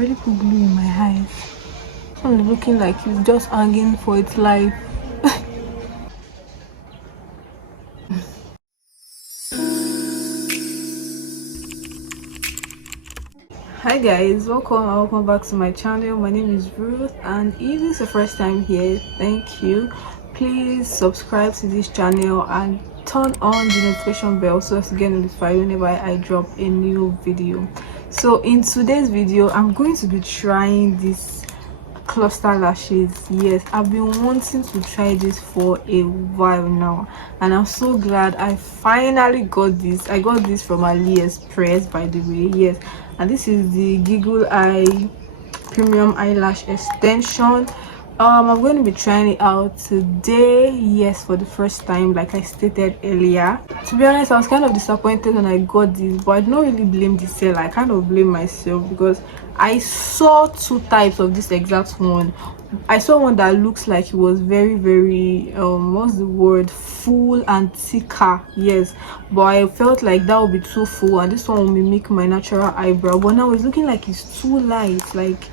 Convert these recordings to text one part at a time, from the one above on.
already put glue in my eyes. I'm looking like it's just hanging for its life. Hi guys, welcome back to my channel. My name is Ruth, and if this is the first time here, thank you. Please subscribe to this channel and turn on the notification bell so as to get notified whenever I drop a new video. So in today's video, I'm going to be trying this cluster lashes. Yes, I've been wanting to try this for a while now, and I'm so glad I finally got this. I got this from AliExpress, by the way. Yes, and this is the Giggle Eye Premium Eyelash Extension. I'm going to be trying it out today. Yes, for the first time, like I stated earlier. To be honest, I was kind of disappointed when I got this, but I don't really blame the seller. I kind of blame myself because I saw two types of this exact one. I saw one that looks like it was very what's the word, full and thicker. Yes, but I felt like that would be too full, and this one will mimic my natural eyebrow. But now it's looking like it's too light. Like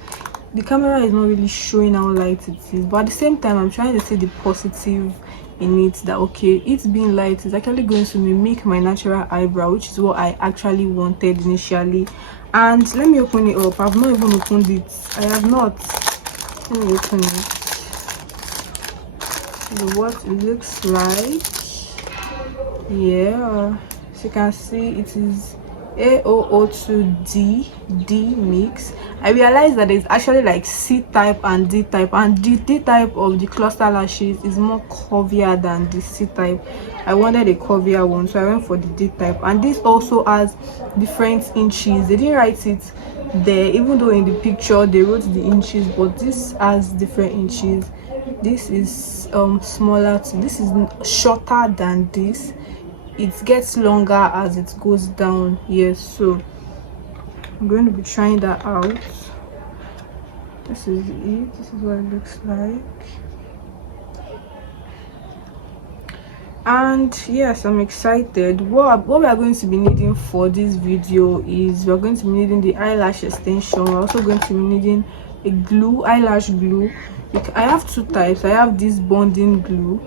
the camera is not really showing how light it is, but at the same time I'm trying to see the positive in it, that okay, it's being light is actually going to mimic my natural eyebrow, which is what I actually wanted initially. And let me open it up. I've not even opened it. I have not. Let me open it. So what it looks like, yeah, as you can see, it is A002D mix. I realized that it's actually like C type and D type, and the D type of the cluster lashes is more curvier than the C type. I wanted a curvier one, so I went for the D type. And this also has different inches. They didn't write it there, even though in the picture they wrote the inches, but this has different inches. This is smaller to, this is shorter than this. It gets longer as it goes down. Yes, so I'm going to be trying that out. This is it. This is what it looks like. And yes, I'm excited. What we are going to be needing for this video is we're going to be needing the eyelash extension. We're also going to be needing a glue, eyelash glue. I have two types. I have this bonding glue,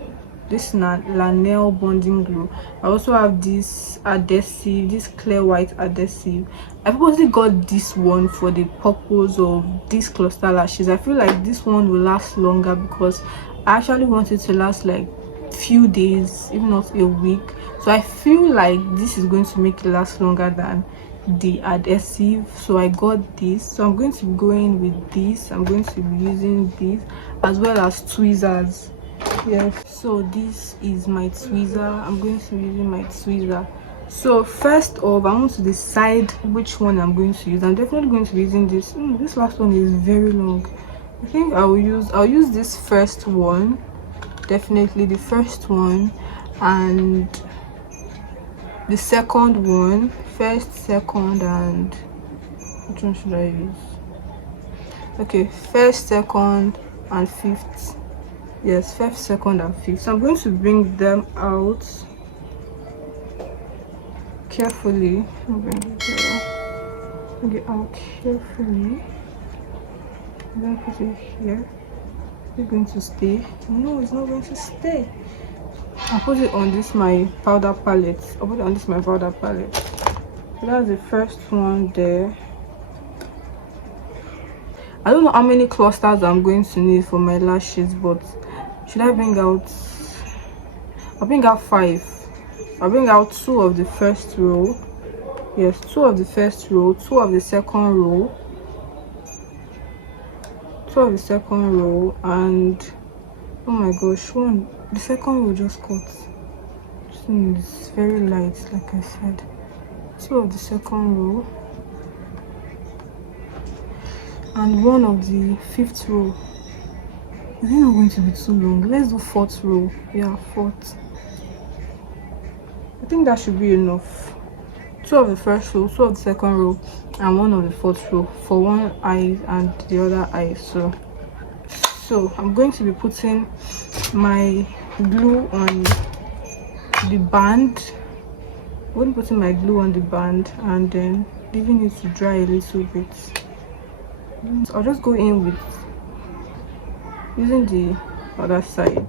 this Lanel bonding glue. I also have this adhesive, this clear white adhesive. I purposely got this one for the purpose of these cluster lashes. I feel like this one will last longer because I actually want it to last like few days, if not a week. So I feel like this is going to make it last longer than the adhesive, so I got this. So I'm going to be going with this. I'm going to be using this as well as tweezers. Yes, so this is my tweezer. I'm going to be using my tweezer. So first off, I want to decide which one I'm going to use. I'm definitely going to be using this. This last one is very long. I think I'll use this first one, definitely the first one, and the second one. First, second, and which one should I use? Okay, first, second, and fifth. Yes, first, second, and fifth. So I'm going to bring them out carefully. Bring it out carefully. I'm going to put it here. It's going to stay. No, it's not going to stay. I'll put it on this my powder palette. So that's the first one there. I don't know how many clusters I'm going to need for my lashes, but should I bring out? I'll bring out 5. I'll bring out 2 of the first row. Yes, 2 of the first row, 2 of the second row, 2 of the second row, and oh my gosh, the second row just cut. This thing is very light, like I said. 2 of the second row and 1 of the 5th row. Is it not going to be too long? Let's do 4th row. Yeah, 4th. I think that should be enough. 2 of the first row, 2 of the second row, and 1 of the 4th row for one eye and the other eye. So I'm going to be putting my glue on the band. I'm going to put my glue on the band and then leaving it to dry a little bit. So I'll just go in with using the other side.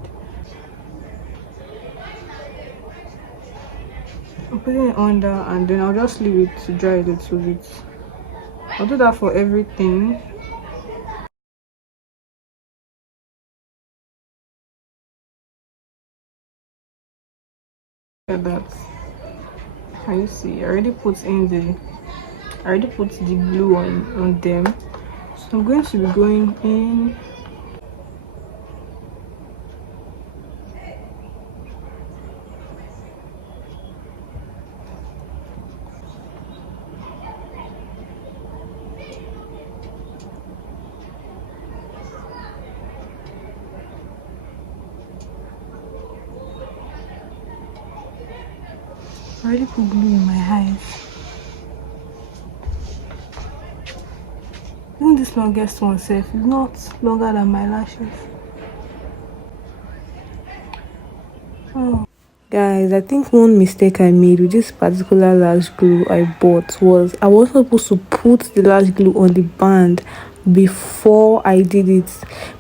I'm putting it under, and then I'll just leave it to dry a little bit. I'll do that for everything. Look at that. Can you see? I already put the glue on them. So I'm going to be going in. I already put glue in my eyes. Even this longest one safe is not longer than my lashes. Oh. Guys, I think one mistake I made with this particular lash glue I bought was I was supposed to put the lash glue on the band before I did it,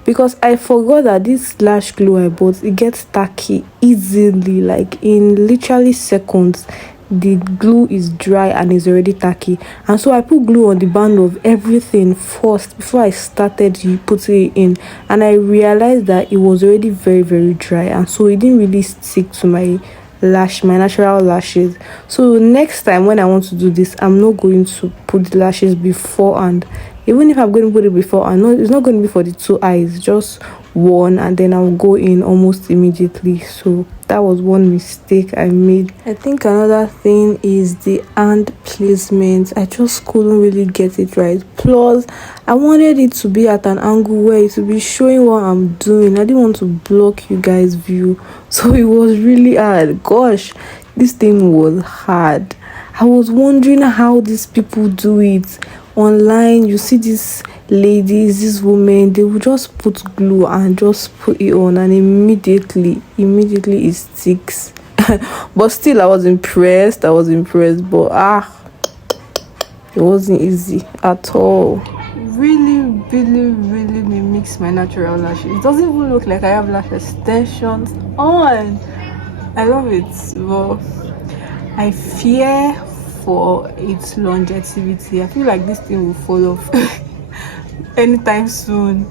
because I forgot that this lash glue I bought, it gets tacky easily, like in literally seconds. The glue is dry and is already tacky, and so I put glue on the band of everything first before I started putting it in, and I realized that it was already very dry, and so it didn't really stick to my natural lashes. So next time when I want to do this, I'm not going to put the lashes before, and even if I'm going to put it before, I know it's not going to be for the two eyes, just one, and then I'll go in almost immediately. So that was one mistake I made. I think another thing is the hand placement. I just couldn't really get it right. Plus, I wanted it to be at an angle where it will be showing what I'm doing. I didn't want to block you guys' view, so it was really hard. Gosh, this thing was hard. I was wondering how these people do it online. You see these ladies, these women, they will just put glue and just put it on, and immediately it sticks. But still, I was impressed, but it wasn't easy at all. Really mimics my natural lashes. It doesn't even look like I have lash extensions on. I love it, but I fear for its longevity. I feel like this thing will fall off anytime soon.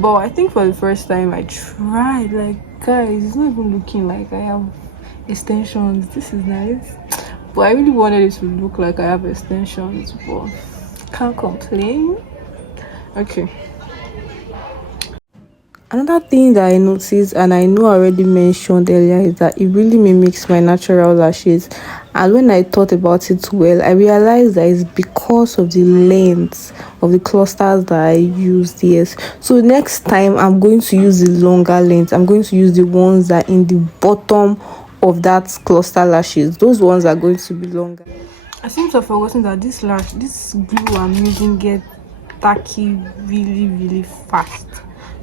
But I think for the first time I tried, like, guys, it's not even looking like I have extensions. This is nice, but I really wanted it to look like I have extensions, but can't complain. Okay, another thing that I noticed, and I know I already mentioned earlier, is that it really mimics my natural lashes. And when I thought about it well, I realized that it's because of the length of the clusters that I used. Yes, so next time I'm going to use the longer length. I'm going to use the ones that in the bottom of that cluster lashes. Those ones are going to be longer. I seem to have forgotten that this glue I'm using gets tacky really fast,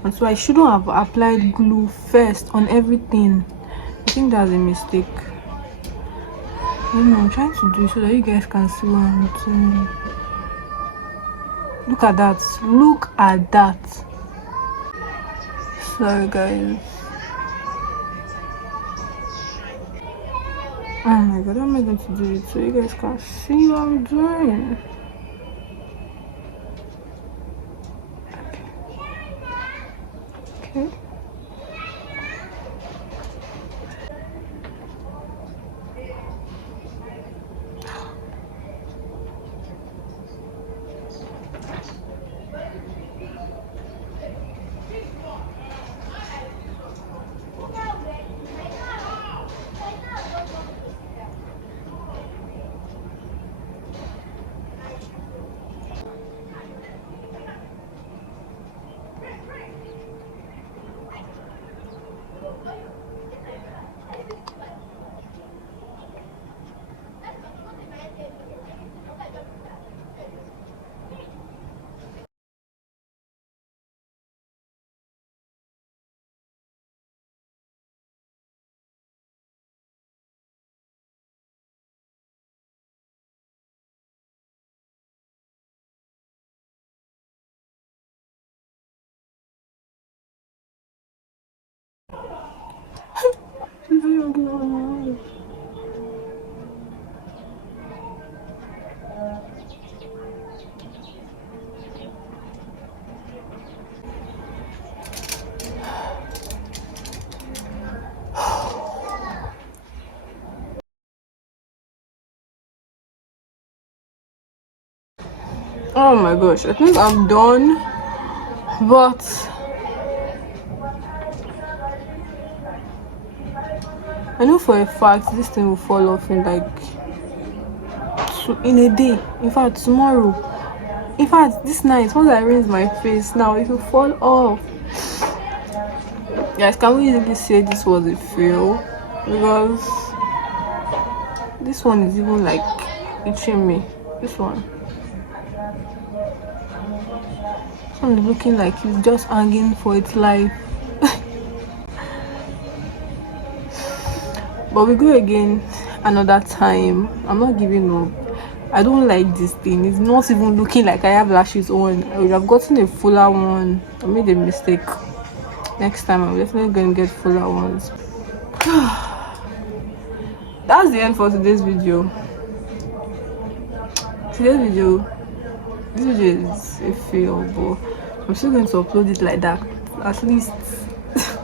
and so I shouldn't have applied glue first on everything. I think that's a mistake. I don't know, I'm trying to do it so that you guys can see what I'm doing. Look at that. Sorry guys. Oh my god, I'm going to do it so you guys can see what I'm doing. Okay. Oh my gosh, I think I'm done, but I know for a fact this thing will fall off in like in a day. In fact, tomorrow. In fact, this night, once I rinse my face now, it will fall off. Guys, can we easily say this was a fail? Because this one is even like itching me. This one is looking like it's just hanging for its life. But we go again another time. I'm not giving up. I don't like this thing. It's not even looking like I have lashes on. I would have gotten a fuller one. I made a mistake. Next time I'm definitely going to get fuller ones. That's the end for today's video. This video is a fail, but I'm still going to upload it like that. At least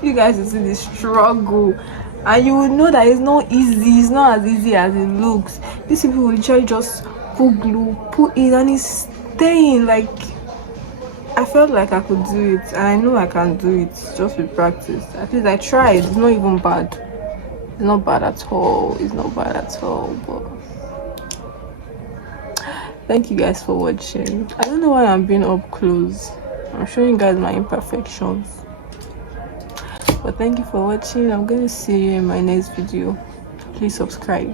you guys will see the struggle, and you will know that it's not easy. It's not as easy as it looks. These people will literally just put glue, put it, and it's staying. Like, I felt like I could do it, and I know I can do it just with practice. At least I tried. It's not even bad. It's not bad at all. It's not bad at all. But thank you guys for watching. I don't know why I'm being up close. I'm showing you guys my imperfections. But thank you for watching. I'm going to see you in my next video. Please subscribe.